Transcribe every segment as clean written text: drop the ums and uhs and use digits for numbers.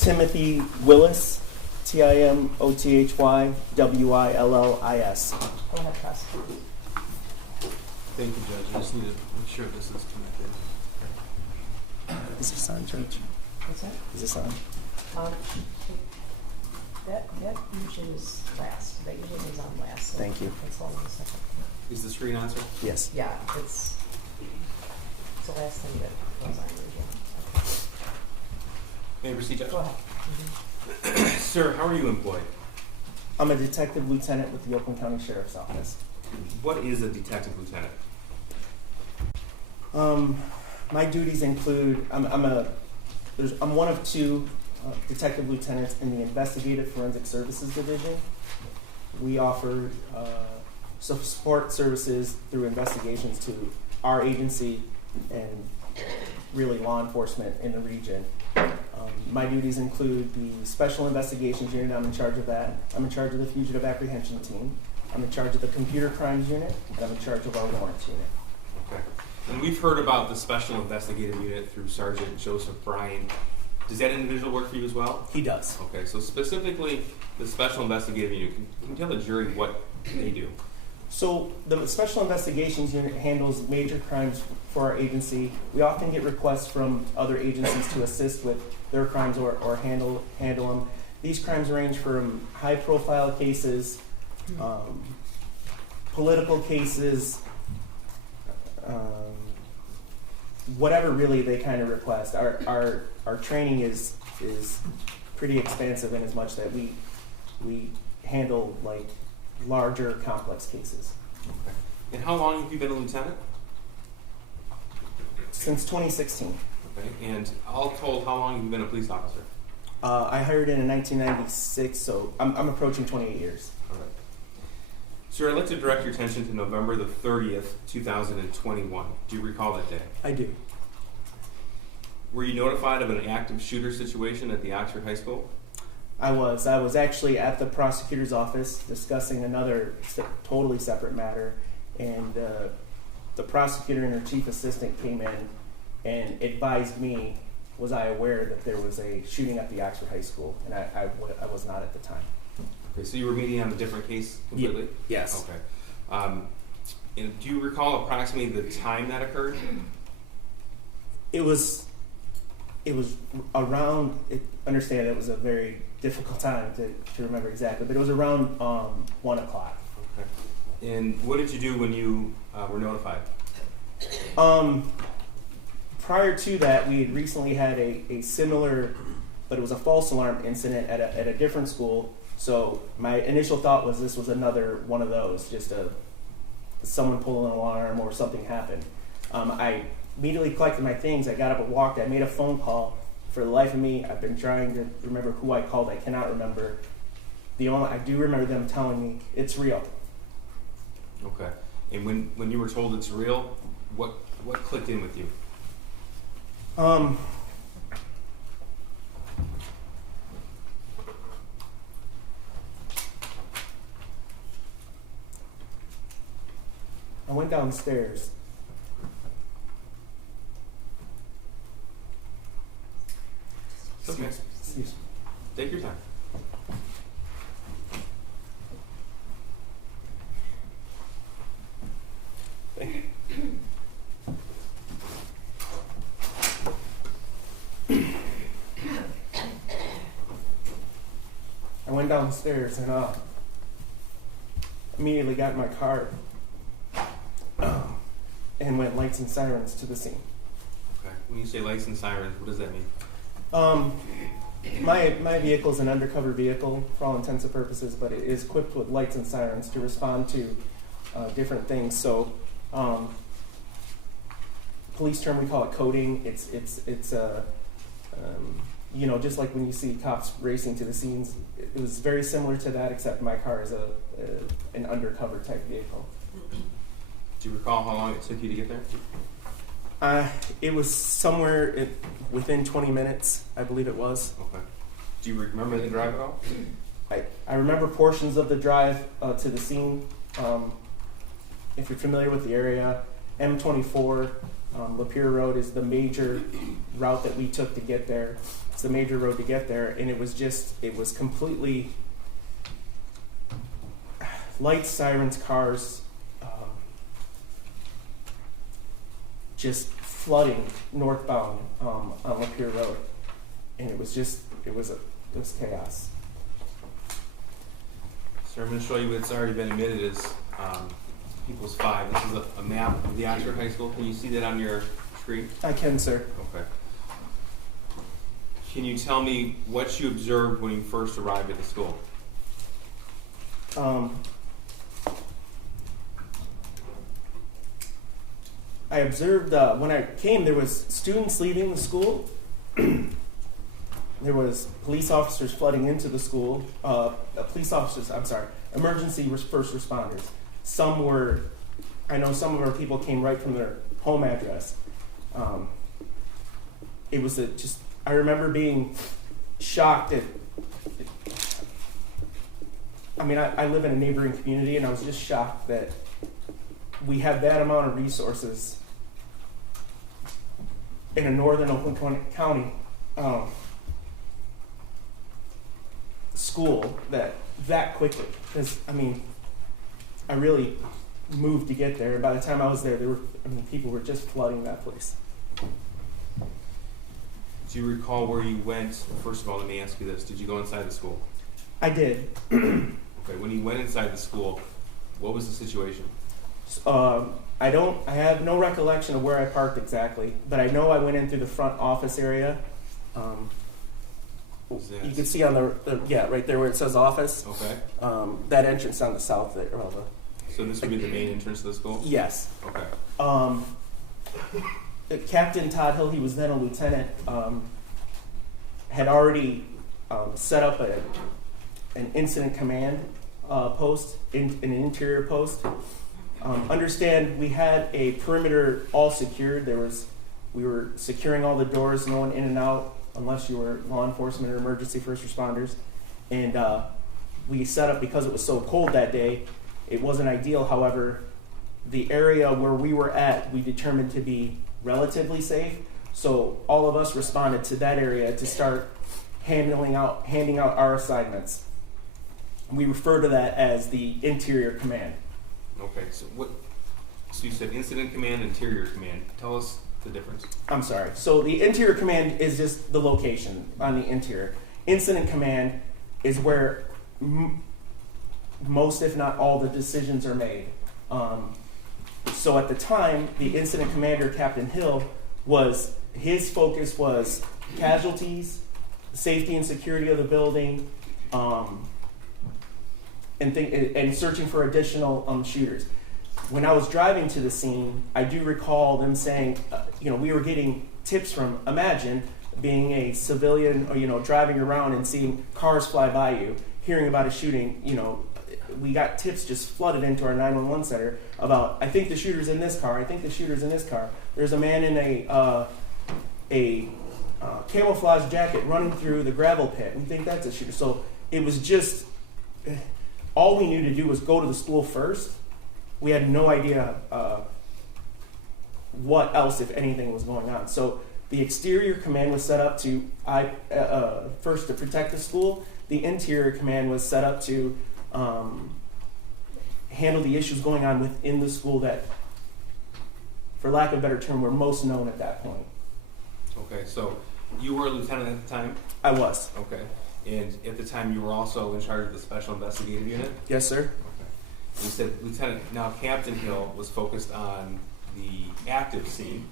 Timothy Willis, TimothyWillis. Go ahead, prosecutor. Thank you, Judge. I just need to make sure this is connected. Is this on, Judge? What's that? Is this on? That usually is last. That usually is on last. So Thank you. It's hold on a second. Is the screen on, sir? Yes. Yeah, it's the last thing that goes on usually. May I proceed, Judge? Go ahead. Sir, how are you employed? I'm a detective lieutenant with the Oakland County Sheriff's Office. What is a detective lieutenant? My duties include I'm one of two detective lieutenants in the Investigator Forensic Services Division. We offer support services through investigations to our agency and really law enforcement in the region. My duties include the Special Investigations Unit. I'm in charge of that. I'm in charge of the Fugitive Apprehension Team. I'm in charge of the Computer Crimes Unit, and I'm in charge of our Warrants Unit. Okay. And we've heard about the Special Investigative Unit through Sergeant Joseph Bryan. Does that individual work for you as well? He does. Okay, so specifically the Special Investigative Unit, can you tell the jury what they do? So the Special Investigations Unit handles major crimes for our agency. We often get requests from other agencies to assist with their crimes or handle them. These crimes range from high-profile cases, political cases, whatever really they kind of request. Our training is pretty expansive in as much that we handle like larger, complex cases. Okay. And how long have you been a lieutenant? Since 2016. Okay. And all told, how long have you been a police officer? I hired in 1996, so I'm approaching 28 years. All right. Sir, I'd like to direct your attention to November the 30th, 2021. Do you recall that day? I do. Were you notified of an active shooter situation at the Oxford High School? I was actually at the prosecutor's office discussing another totally separate matter, and the prosecutor and her chief assistant came in and advised me, was I aware that there was a shooting at the Oxford High School, and I was not at the time. Okay, so you were meeting on a different case completely? Yes. Okay. And do you recall approximately the time that occurred? It was around, understand it was a very difficult time to remember exactly, but it was around 1 o'clock. Okay. And what did you do when you were notified? Prior to that, we had recently had a similar, but it was a false alarm incident at a different school. So my initial thought was this was another one of those, just someone pulled an alarm or something happened. I immediately collected my things. I got up and walked. I made a phone call. For the life of me, I've been trying to remember who I called. I cannot remember. I do remember them telling me it's real. Okay. And when you were told it's real, what clicked in with you? I went downstairs. Okay. Excuse me. Take your time. I went downstairs and immediately got in my car and went lights and sirens to the scene. Okay. When you say lights and sirens, what does that mean? My vehicle is an undercover vehicle for all intents and purposes, but it is equipped with lights and sirens to respond to different things. So, police term, we call it coding. It's just like when you see cops racing to the scenes. It was very similar to that, except my car is an undercover type vehicle. Do you recall how long it took you to get there? It was somewhere within 20 minutes, I believe it was. Okay. Do you remember the drive at all? I remember portions of the drive to the scene. If you're familiar with the area, M24 Lapeer Road is the major route that we took to get there. It's the major road to get there, and it was completely lights, sirens, cars, just flooding northbound on Lapeer Road, and it was chaos. So I'm going to show you what's already been admitted as People's 5. This is a map of the Oxford High School. Can you see that on your screen? I can, sir. Okay. Can you tell me what you observed when you first arrived at the school? I observed when I came, there was students leaving the school. There was police officers flooding into the school. Emergency first responders. I know some of our people came right from their home address. It was I remember being shocked at, I live in a neighboring community, and I was just shocked that we had that amount of resources in a northern Oakland County school that quickly. Because I really moved to get there, and by the time I was there, people were just flooding that place. Do you recall where you went? First of all, let me ask you this: did you go inside the school? I did. Okay. When you went inside the school, what was the situation? I have no recollection of where I parked exactly, but I know I went in through the front office area. You can see on the right there where it says office. Okay. That entrance on the south there. So this would be the main entrance to the school? Yes. Okay. Captain Todd Hill, he was then a lieutenant, had already set up an incident command post, an interior post. Understand, we had a perimeter all secured. We were securing all the doors, no one in and out unless you were law enforcement or emergency first responders. And we set up, because it was so cold that day, it wasn't ideal. However, the area where we were at, we determined to be relatively safe. So all of us responded to that area to start handing out our assignments. We refer to that as the interior command. Okay, so you said incident command, interior command. Tell us the difference. I'm sorry. So the interior command is just the location on the interior. Incident command is where most, if not all, the decisions are made. So at the time, the incident commander, Captain Hill, his focus was casualties, safety and security of the building, and searching for additional shooters. When I was driving to the scene, I do recall them saying, we were getting tips from, imagine being a civilian, driving around and seeing cars fly by you, hearing about a shooting. We got tips just flooded into our 911 center about, I think the shooter's in this car. I think the shooter's in this car. There's a man in a camouflage jacket running through the gravel pit. We think that's a shooter. So it was just, all we knew to do was go to the school first. We had no idea what else, if anything, was going on. So the exterior command was set up to first to protect the school. The interior command was set up to handle the issues going on within the school that, for lack of a better term, were most known at that point. Okay, so you were a lieutenant at the time? I was. Okay, and at the time you were also in charge of the Special Investigative Unit? Yes, sir. Okay. You said Lieutenant, now Captain Hill was focused on the active scene,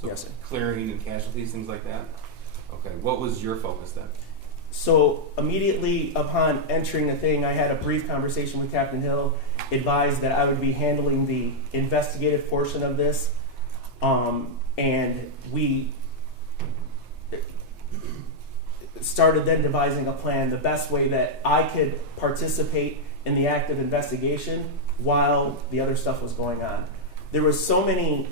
so yes, sir. Clearing and casualties, things like that? Okay, what was your focus then? So immediately upon entering the thing, I had a brief conversation with Captain Hill, advised that I would be handling the investigative portion of this, and we started then devising a plan, the best way that I could participate in the active investigation while the other stuff was going on. There was so many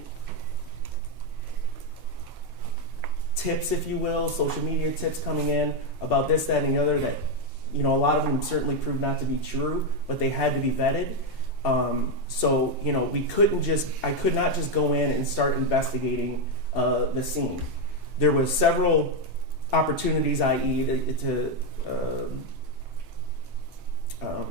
tips, if you will, social media tips coming in about this, that, and the other that, a lot of them certainly proved not to be true, but they had to be vetted. So, I could not just go in and start investigating the scene. There was several opportunities, i.e.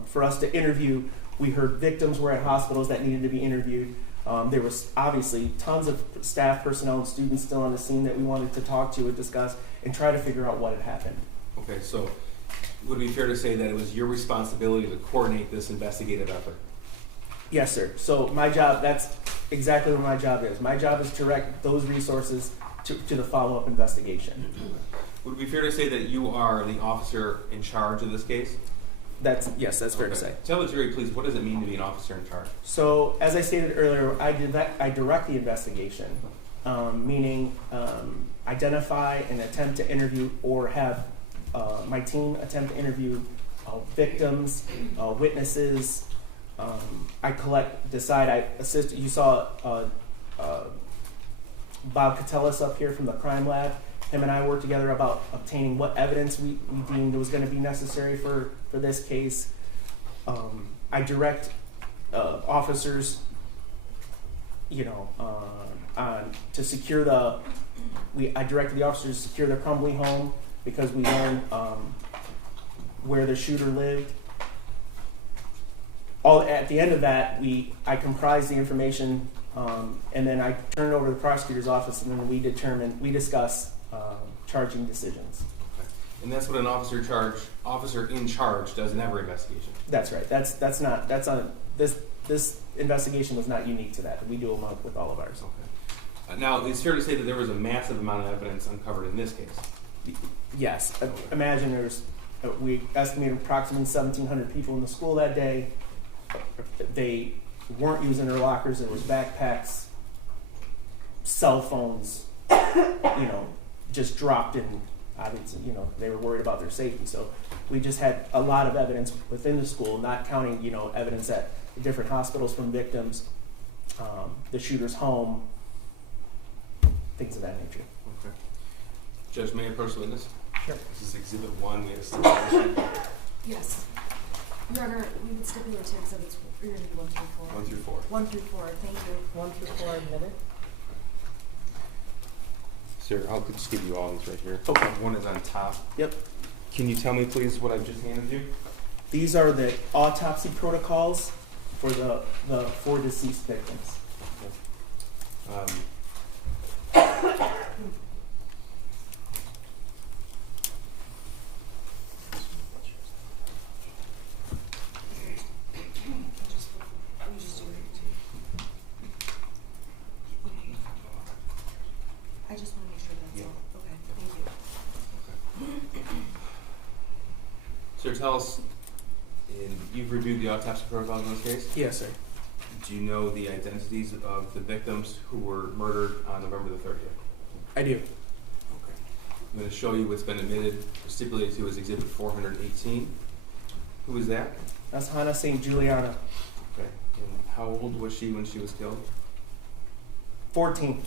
For us to interview. We heard victims were at hospitals that needed to be interviewed. There was obviously tons of staff, personnel, and students still on the scene that we wanted to talk to and discuss and try to figure out what had happened. Okay, so would it be fair to say that it was your responsibility to coordinate this investigative effort? Yes, sir. So my job, that's exactly what my job is. My job is to direct those resources to the follow-up investigation. Would it be fair to say that you are the officer in charge of this case? Yes, that's fair to say. Tell the jury, please, what does it mean to be an officer in charge? So, as I stated earlier, I direct the investigation, meaning identify and attempt to interview or have my team attempt to interview victims, witnesses. I assist. You saw Bob Catellis up here from the crime lab. Him and I worked together about obtaining what evidence we deemed was going to be necessary for this case. I direct officers, to secure I directed the officers to secure the Crumbley home because we learned where the shooter lived. At the end of that, I comprised the information, and then I turned it over to the prosecutor's office, and then we discuss charging decisions. Okay. And that's what an officer in charge does in every investigation. That's right. This investigation was not unique to that. We do them with all of ours. Okay. Now, it's fair to say that there was a massive amount of evidence uncovered in this case. Yes. Imagine we estimated approximately 1,700 people in the school that day. They weren't using their lockers. There was backpacks, cell phones, just dropped in. Obviously, they were worried about their safety. So we just had a lot of evidence within the school, not counting, evidence at different hospitals from victims, the shooter's home, things of that nature. Okay. Judge, may I approach the witness? Sure. This is Exhibit 1. We have a stipulation. Yes. Your Honor, we would stipulate to exhibits 1 through 4. 1 through 4. 1 through 4, thank you. 1 through 4 admitted. Sir, I'll just give you all these right here. Okay. One is on top. Yep. Can you tell me, please, what I've just handed you? These are the autopsy protocols for the 4 deceased victims. I just want to make sure that's all. Okay, thank you. Sir, tell us, you've reviewed the autopsy protocols in this case? Yes, sir. Do you know the identities of the victims who were murdered on November the 30th? I do. Okay. I'm going to show you what's been admitted, stipulated to as Exhibit 418. Who is that? That's Hannah St. Juliana, Okay. And how old was she when she was killed? 14.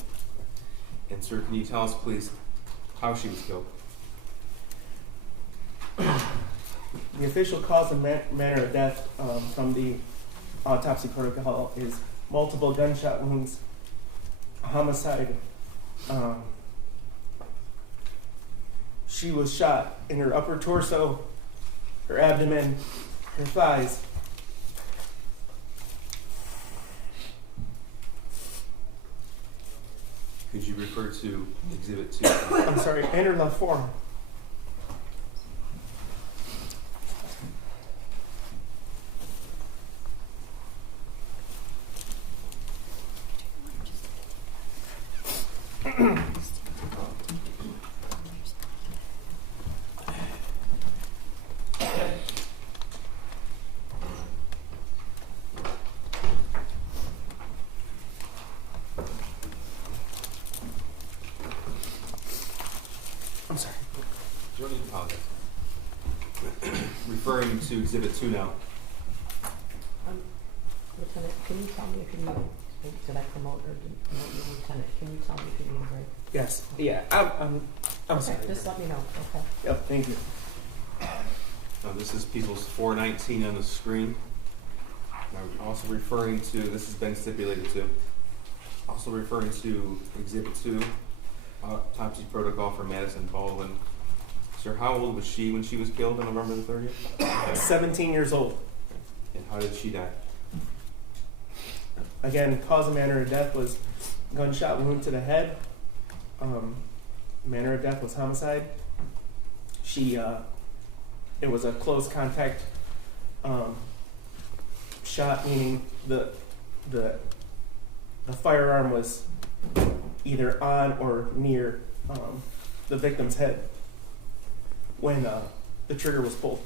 And sir, can you tell us, please, how she was killed? The official cause and manner of death from the autopsy protocol is multiple gunshot wounds, homicide. She was shot in her upper torso, her abdomen, her thighs. Could you refer to Exhibit 2? I'm sorry, and her left forearm. I'm sorry. You don't need to apologize. Referring to Exhibit 2 now. Lieutenant, can you tell me if you need, did I promote or didn't promote you, Lieutenant? Can you tell me if you need a break? Yes. Yeah. I'm Okay, sorry. just let me know, okay? Yep. Thank you. Now, this is People's 419 on the screen. I'm also referring to, this has been stipulated to, also referring to Exhibit 2, autopsy protocol for Madison Baldwin. Sir, how old was she when she was killed on November the 30th? 17 years old. And how did she die? Again, cause and manner of death was gunshot wound to the head. Manner of death was homicide. It was a close contact shot, meaning the firearm was either on or near the victim's head when the trigger was pulled.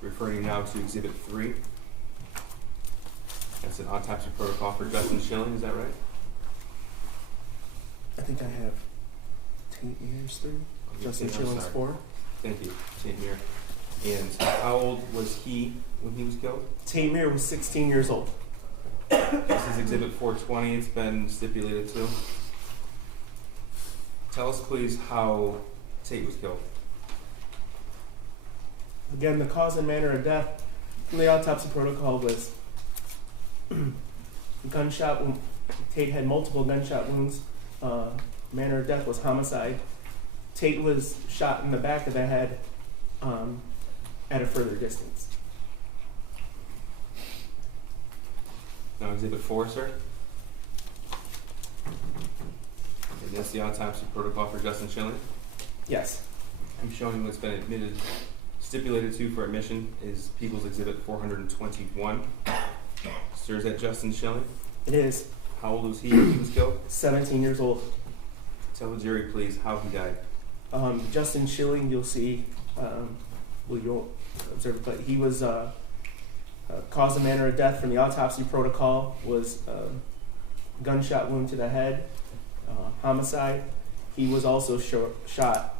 Referring now to Exhibit 3. That's an autopsy protocol for Justin Schilling, is that right? I think I have Tate Mears 3. Justin I'm Schilling's sorry. 4. Thank you, Tate Mears. And how old was he when he was killed? Tate Mears was 16 years old. This is Exhibit 420. It's been stipulated to. Tell us, please, how Tate was killed. Again, the cause and manner of death from the autopsy protocol was gunshot wound. Tate had multiple gunshot wounds. Manner of death was homicide. Tate was shot in the back of the head at a further distance. Now, Exhibit 4, sir. And that's the autopsy protocol for Justin Schilling. Yes. I'm showing you what's been admitted, stipulated to for admission is People's Exhibit 421. Sir, is that Justin Schilling? It is. How old was he when he was killed? 17 years old. Tell the jury, please, how he died. Justin Schilling, you'll see, well, you'll observe it, but he was, cause and manner of death from the autopsy protocol was gunshot wound to the head, homicide. He was also shot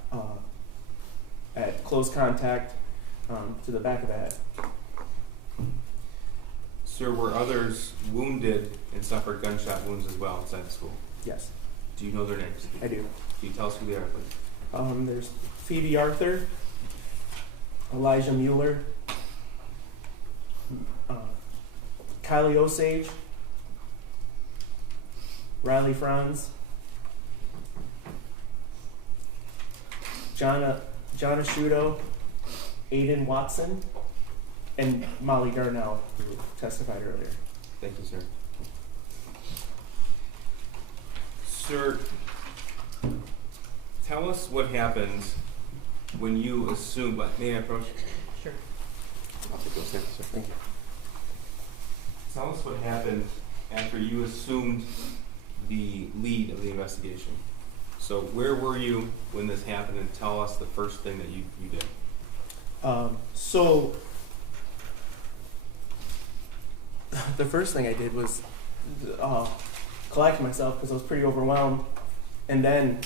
at close contact to the back of the head. Sir, were others wounded and suffered gunshot wounds as well inside the school? Yes, Do you know their names? I do. Can you tell us who they are, please? There's Phoebe Arthur, Elijah Mueller, Kylie Osage, Riley Franz, John Asciutto, Aiden Watson, and Molly Darnell, who testified earlier. Thank you, sir. Sir, tell us what happens when you assume, may I approach? Sure. I'll take those steps, sir. Thank you. Tell us what happened after you assumed the lead of the investigation. So where were you when this happened, and tell us the first thing that you did. So the first thing I did was collect myself because I was pretty overwhelmed, and then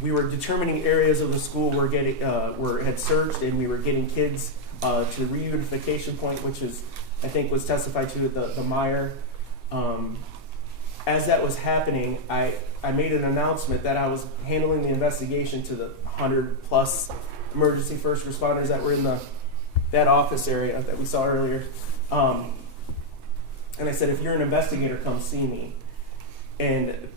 we were determining areas of the school were had searched, and we were getting kids to the reunification point, which is, I think, was testified to at the Meyer. As that was happening, I made an announcement that I was handling the investigation to the 100+ emergency first responders that were in that office area that we saw earlier. And I said, if you're an investigator, come see me. And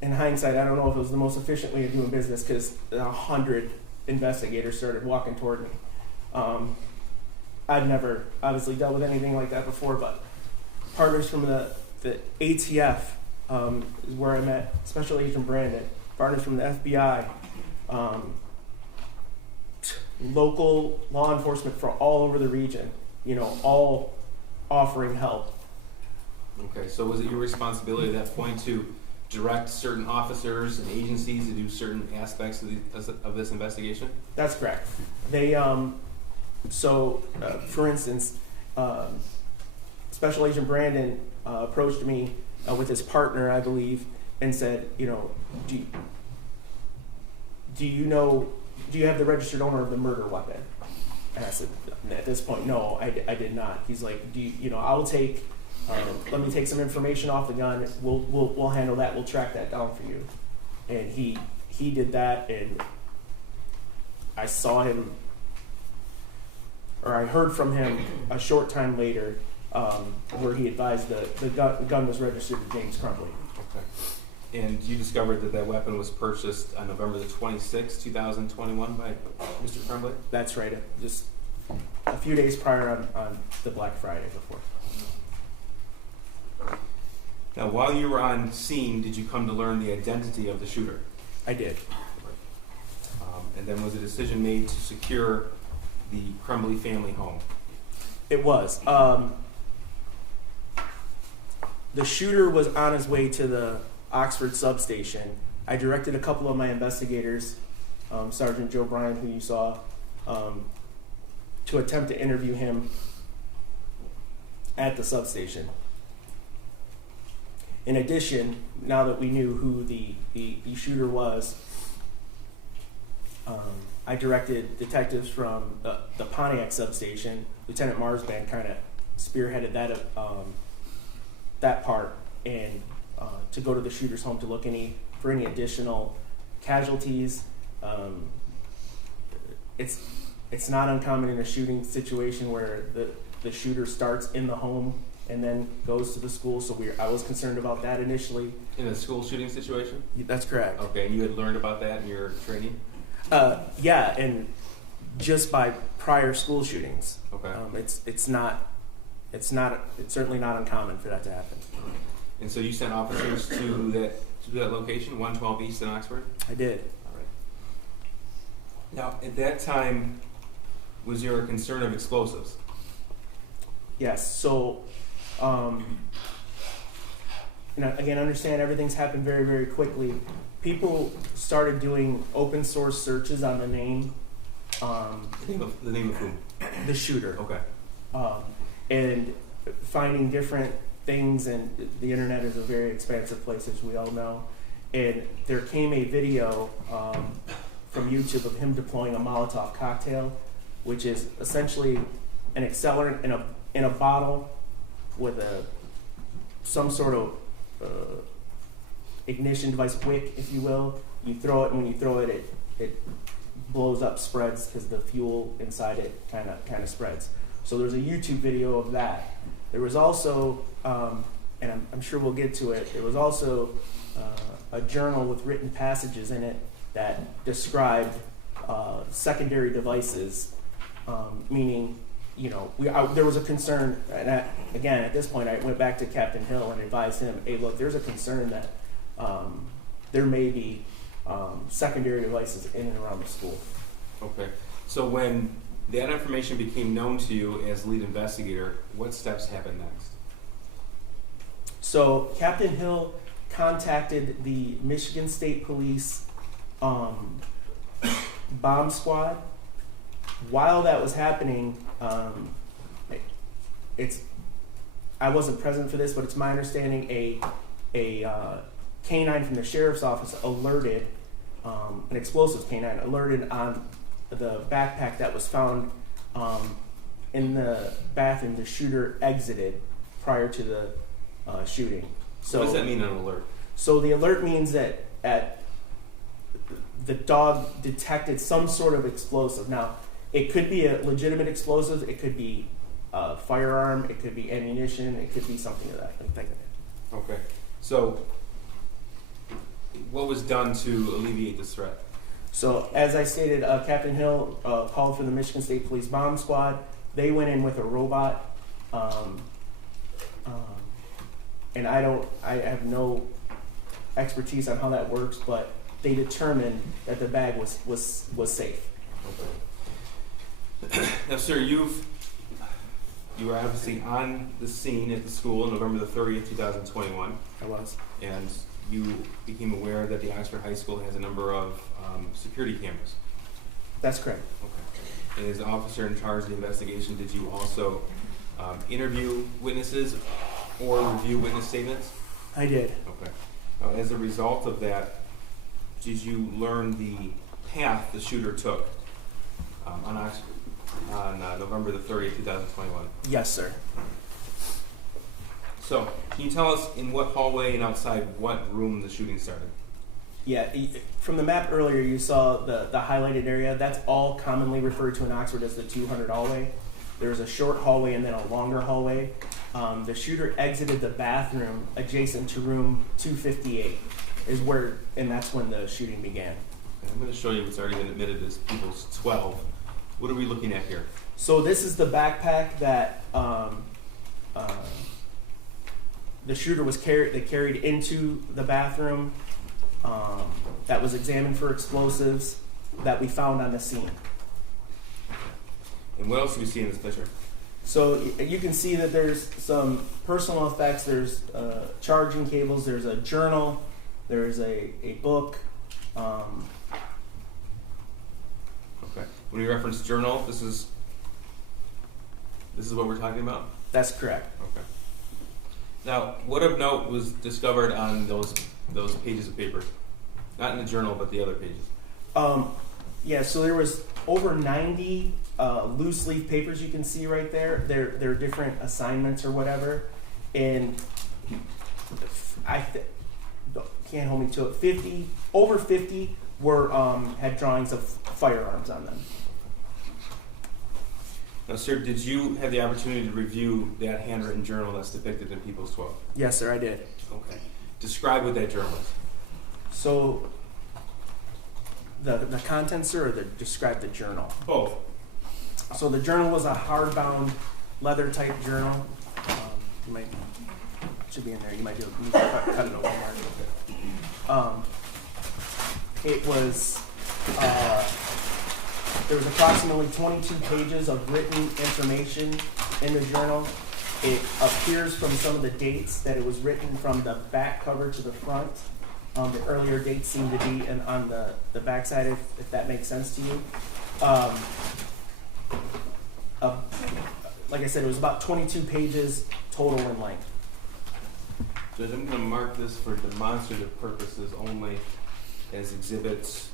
in hindsight, I don't know if it was the most efficient way of doing business, because 100 investigators started walking toward me. I'd never obviously dealt with anything like that before, but partners from the ATF is where I met Special Agent Brandon, partners from the FBI, local law enforcement from all over the region, all offering help. Okay, so was it your responsibility at that point to direct certain officers and agencies to do certain aspects of this investigation? That's correct. They, for instance, Special Agent Brandon approached me with his partner, I believe, and said, do you have the registered owner of the murder weapon? And I said, at this point, no, I did not. He's like, I'll take let me take some information off the gun. We'll handle that. We'll track that down for you. And he did that, and I saw him, or I heard from him a short time later, where he advised the gun was registered to James Crumbley. Okay. And you discovered that weapon was purchased on November the 26th, 2021 by Mr. Crumbley? That's right. Just a few days prior on the Black Friday before. Now, while you were on scene, did you come to learn the identity of the shooter? I did. And then was a decision made to secure the Crumbley family home? It was. The shooter was on his way to the Oxford substation. I directed a couple of my investigators, Sergeant Joe Bryan, who you saw, to attempt to interview him at the substation. In addition, now that we knew who the shooter was, I directed detectives from the Pontiac substation. Lieutenant Marsban kind of spearheaded that part, and to go to the shooter's home to look for any additional casualties. It's not uncommon in a shooting situation where the shooter starts in the home and then goes to the school. So I was concerned about that initially. In a school shooting situation? That's correct. Okay, and you had learned about that in your training? Yeah, and just by prior school shootings. Okay. It's certainly not uncommon for that to happen. And so you sent officers to that location, 112 East in Oxford? I did. All right. Now, at that time, was there a concern of explosives? Yes. So, again, understand everything's happened very, very quickly. People started doing open source searches on the name. The name of whom? The shooter. Okay. And finding different things, and the internet is a very expansive place, as we all know. And there came a video from YouTube of him deploying a Molotov cocktail, which is essentially an accelerant in a bottle with some sort of ignition device, wick, if you will. You throw it, and when you throw it, it blows up, spreads, because the fuel inside it kind of spreads. So there's a YouTube video of that. There was also, and I'm sure we'll get to it, there was also a journal with written passages in it that described secondary devices, meaning, there was a concern, and again, at this point, I went back to Captain Hill and advised him, hey, look, there's a concern that there may be secondary devices in and around the school. Okay. So when that information became known to you as lead investigator, what steps happened next? So Captain Hill contacted the Michigan State Police bomb squad. While that was happening, I wasn't present for this, but it's my understanding a canine from the sheriff's office alerted, an explosives canine alerted on the backpack that was found in the bathroom the shooter exited prior to the shooting. So what does that mean, an alert? So the alert means that the dog detected some sort of explosive. Now, it could be a legitimate explosive, it could be a firearm, it could be ammunition, it could be something like that. Okay. So what was done to alleviate this threat? So, as I stated, Captain Hill called for the Michigan State Police bomb squad. They went in with a robot, and I have no expertise on how that works, but they determined that the bag was safe. Okay. Now, sir, you were obviously on the scene at the school on November the 30th, 2021. I was. And you became aware that the Oxford High School has a number of security cameras. That's correct. Okay. And as officer in charge of the investigation, did you also interview witnesses or review witness statements? I did. Okay. As a result of that, did you learn the path the shooter took on November the 30th, 2021? Yes, sir. So, can you tell us in what hallway and outside what room the shooting started? Yeah, from the map earlier, you saw the highlighted area. That's all commonly referred to in Oxford as the 200 hallway. There's a short hallway and then a longer hallway. The shooter exited the bathroom adjacent to room 258, and that's when the shooting began. And I'm going to show you what's already been admitted as People's 12. What are we looking at here? So this is the backpack that the shooter was carried into the bathroom. That was examined for explosives that we found on the scene. And what else do we see in this picture? So you can see that there's some personal effects. There's charging cables. There's a journal. There's a book. Okay. When you reference journal, this is what we're talking about? That's correct. Okay. Now, what of note was discovered on those pages of paper? Not in the journal, but the other pages. Yeah, so there was over 90 loose leaf papers you can see right there. They're different assignments or whatever, and can't hold me to it. Over 50 were had drawings of firearms on them. Now, sir, did you have the opportunity to review that handwritten journal that's depicted in People's 12? Yes, sir, I did. Okay. Describe what that journal is. So the contents, sir, or describe the journal? Both. So the journal was a hardbound leather type journal. Should be in there. You might need to cut it open more. It was there was approximately 22 pages of written information in the journal. It appears from some of the dates that it was written from the back cover to the front. The earlier dates seem to be on the back side, if that makes sense to you. Like I said, it was about 22 pages total in length. Judge, I'm going to mark this for demonstrative purposes only as exhibits,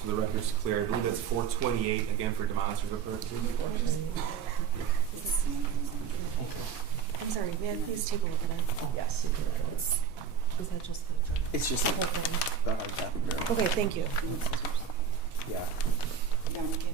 so the record's clear. I believe that's 428, again for demonstrative purposes. I'm sorry, may I please take a look at it? Yes. Is that just It's just the whole thing? the hard copy. Okay, thank you. Yeah. Thank you.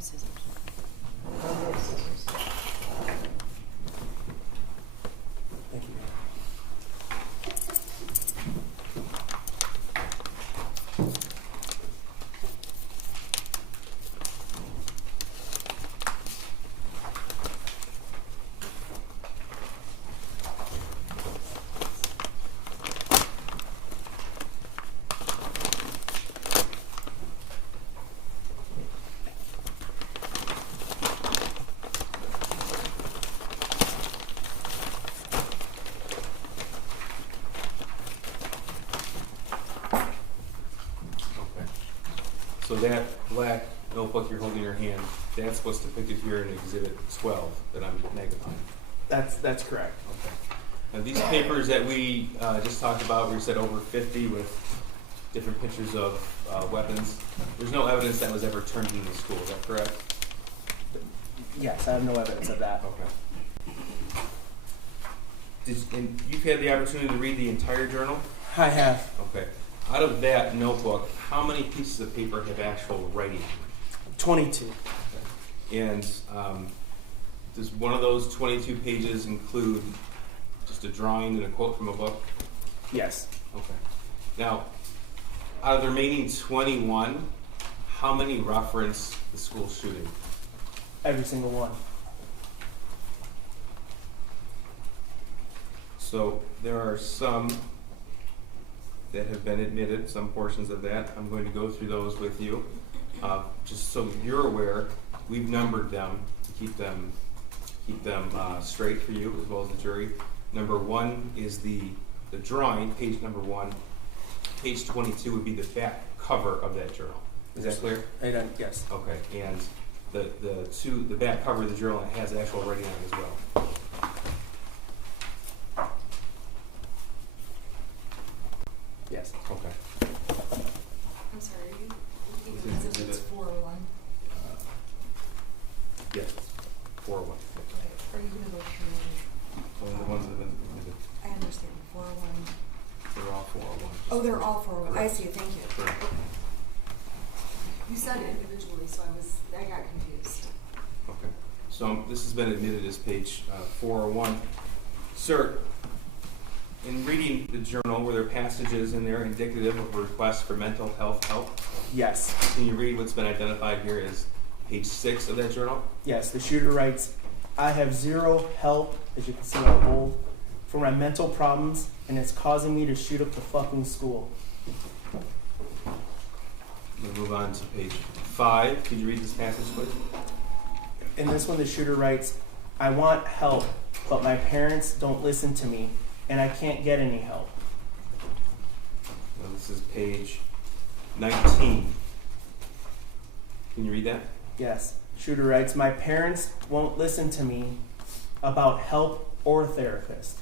So that black notebook you're holding in your hand, that's what's depicted here in Exhibit 12 that I'm magnifying. That's correct. Okay. Now these papers that we just talked about, we said over 50 with different pictures of weapons. There's no evidence that was ever turned into the school, is that correct? Yes, I have no evidence of that. Okay. And you've had the opportunity to read the entire journal? I have Okay. Out of that notebook, how many pieces of paper have actual writing on it? 22. Okay. And does one of those 22 pages include just a drawing and a quote from a book? Yes. Okay. Now, out of the remaining 21, how many reference the school shooting? Every single one. So there are some that have been admitted, some portions of that. I'm going to go through those with you. Just so you're aware, we've numbered them to keep them straight for you as well as the jury. Number 1 is the drawing, page number 1. Page 22 would be the back cover of that journal. Is that clear? Yes. Okay, and the back cover of the journal has actual writing on it as well. Yes. Okay. I'm sorry, This is because it's exhibit. 401. Yes. 401. Are you going to go through? One of the ones that have been submitted. I understand. they're all 401. I see, thank you. Correct. You said individually, so I got confused. Okay. So this has been admitted as page 401. Sir, in reading the journal, were there passages in there indicative of a request for mental health help? Yes. Can you read what's been identified here as page 6 of that journal? Yes, the shooter writes, I have zero help, as you can see on bold, for my mental problems, and it's causing me to shoot up the fucking school. We'll move on to page 5. Could you read this passage, please? In this one, the shooter writes, I want help, but my parents don't listen to me, and I can't get any help. Now, this is page 19. Can you read that? Yes. Shooter writes, my parents won't listen to me about help or therapist.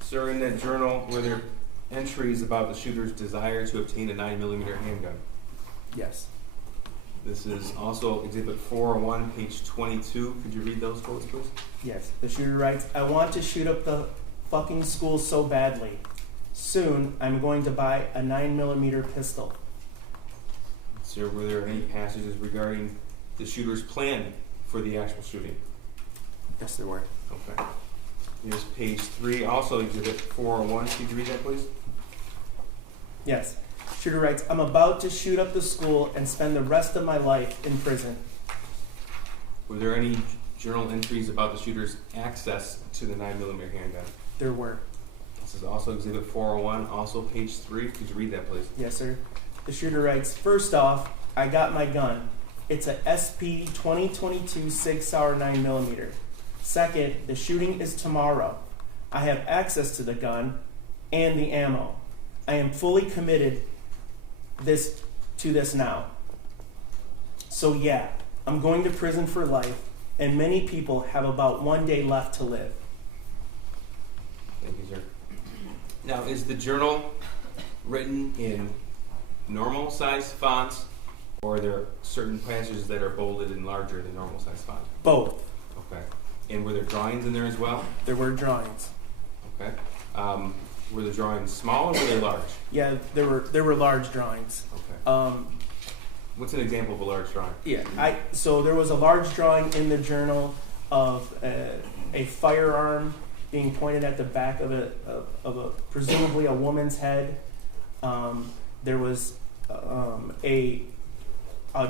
Sir, in that journal, were there entries about the shooter's desire to obtain a 9mm handgun? Yes. This is also Exhibit 401, page 22. Could you read those quotes, please? Yes. The shooter writes, I want to shoot up the fucking school so badly. Soon, I'm going to buy a 9mm pistol. Sir, were there any passages regarding the shooter's plan for the actual shooting? Yes, there were. Okay. Here's page 3, also Exhibit 401. Could you read that, please? Yes. Shooter writes, I'm about to shoot up the school and spend the rest of my life in prison. Were there any journal entries about the shooter's access to the 9mm handgun? There were. This is also Exhibit 401, also page 3. Could you read that, please? Yes, sir. The shooter writes, first off, I got my gun. It's a SP 2022 Sig Sauer 9mm. Second, the shooting is tomorrow. I have access to the gun and the ammo. I am fully committed to this now. So yeah, I'm going to prison for life, and many people have about 1 day left to live. Thank you, sir. Now, is the journal written in normal size fonts, or are there certain passages that are bolded and larger than normal size font? Both. Okay. And were there drawings in there as well? There were drawings. Okay. Were the drawings small or were they large? Yeah, there were large drawings. Okay. What's an example of a large drawing? Yeah, so there was a large drawing in the journal of a firearm being pointed at the back of a presumably a woman's head. There was a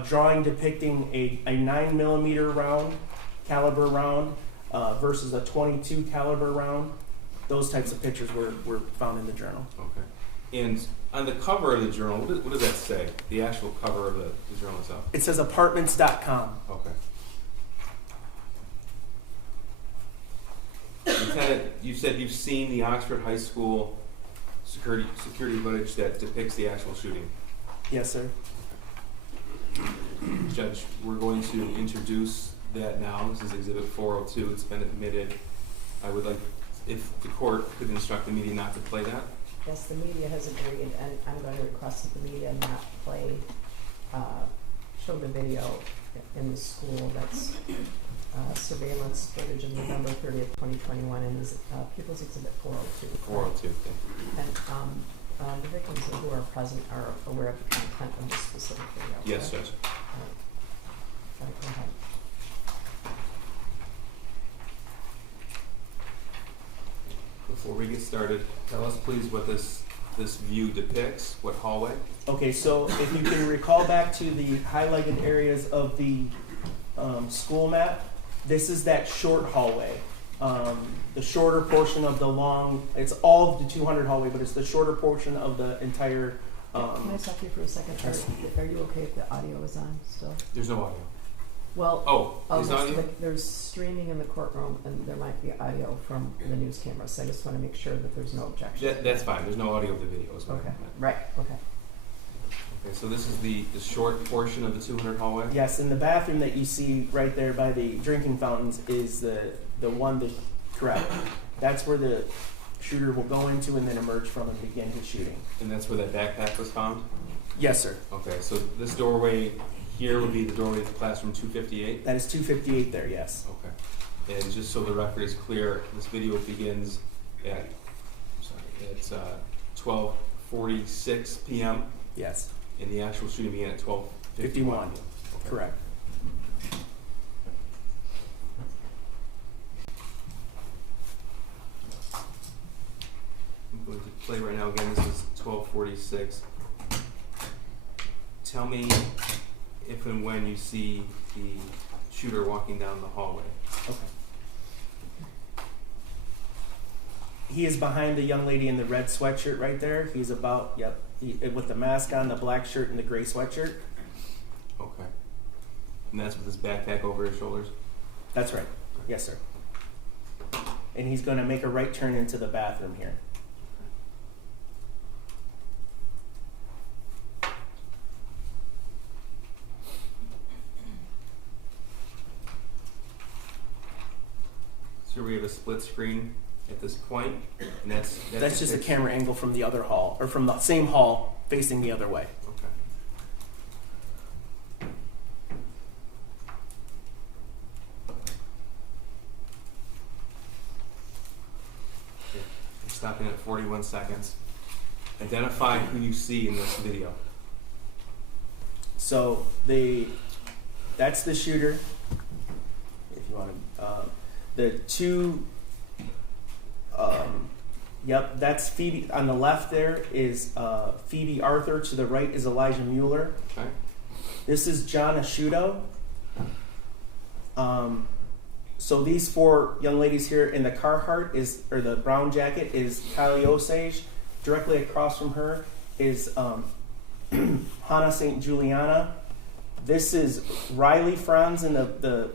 drawing depicting a 9mm caliber round versus a .22 caliber round. Those types of pictures were found in the journal. Okay. And on the cover of the journal, what does that say? The actual cover of the journal itself? It says apartments.com. Okay. Lieutenant, you said you've seen the Oxford High School security footage that depicts the actual shooting. Yes, sir. Judge, we're going to introduce that now. This is Exhibit 402. It's been admitted. I would like, if the court could instruct the media not to play that. Yes, the media has agreed, and I'm going to request that the media not play, show the video in the school. That's surveillance footage of November 30th, 2021, and is People's Exhibit 402. 402, thank you. And the victims who are present are aware of the content of this specific video. Yes, correct? Judge. Right, go ahead. Before we get started, tell us please what this view depicts, what hallway? Okay, so if you can recall back to the highlighted areas of the school map, this is that short hallway. The shorter portion of the long, it's all of the 200 hallway, but it's the shorter portion of the entire. Can I stop you for a second? Are you okay if the audio is on still? There's no audio. Well, is audio? there's streaming in the courtroom, and there might be audio from the news camera, so I just want to make sure that there's no objection. That's fine. There's no audio of the video. Is what I Okay, meant. right, okay. Okay, so this is the short portion of the 200 hallway? Yes, and the bathroom that you see right there by the drinking fountains is the one that, correct. That's where the shooter will go into and then emerge from and begin his shooting. And that's where that backpack was found? Yes, sir. Okay, so this doorway here would be the doorway to classroom 258? That is 258 there, yes. Okay. And just so the record is clear, this video begins at 12:40 12:46 p.m. Yes, and the actual shooting began at 12:51. 51. Okay. Correct. I'm going to play right now. Again, this is 12:46. Tell me if and when you see the shooter walking down the hallway. Okay. He is behind the young lady in the red sweatshirt right there. He's about, with the mask on, the black shirt, and the gray sweatshirt. Okay. And that's with his backpack over his shoulders? That's right. Yes, sir. And he's going to make a right turn into the bathroom here. So we have a split screen at this point, and that's Just a camera angle from the other hall, or from the same hall facing the other way. Okay. Okay. I'm stopping at 41 seconds. Identify who you see in this video. So that's the shooter. If you want to, the two. That's Phoebe. On the left there is Phoebe Arthur. To the right is Elijah Mueller. Okay. This is John Asciutto. So these four young ladies here in the Carhartt or the brown jacket is Kylie Osage. Directly across from her is Hannah St. Juliana. This is Riley Franz in the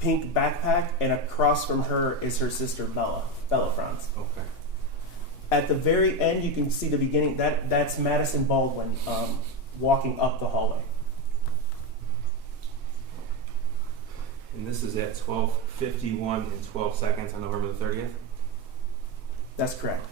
pink backpack, and across from her is her sister Bella Franz. Okay. At the very end, you can see the beginning. That's Madison Baldwin walking up the hallway. And this is at 12:51 and 12 seconds on November the 30th? That's correct.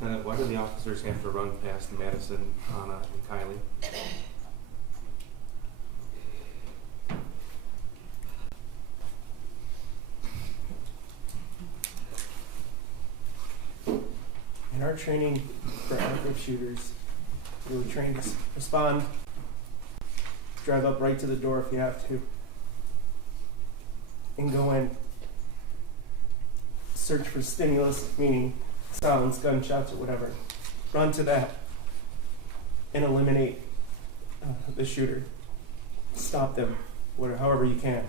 Lieutenant, why do the officers have to run past Madison, Anna, and Kylie? In our training for active shooters, we were trained to respond, drive up right to the door if you have to, and go in, search for stimulus, meaning sounds, gunshots, or whatever. Run to that and eliminate the shooter. Stop them, whatever, however you can.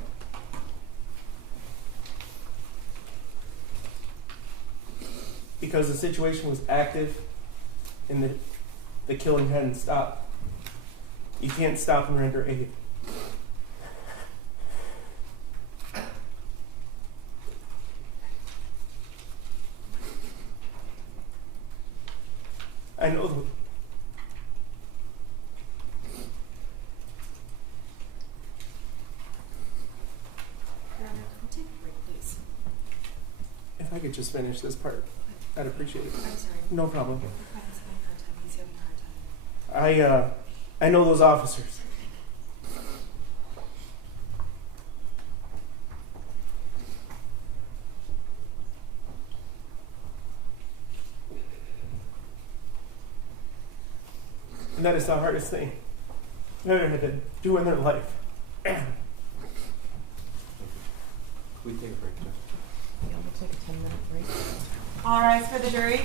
Because the situation was active and the killing hadn't stopped. You can't stop and render aid. I know Your Honor, take a break, please. if I could just finish this part, I'd appreciate it. I'm sorry. No problem. Your client's having a hard time. He's having a hard time. I know those officers. And that is the hardest thing they've ever had to do in their life. Can we take a break, Jeff? Yeah, we'll take a 10-minute break. All rise for the jury.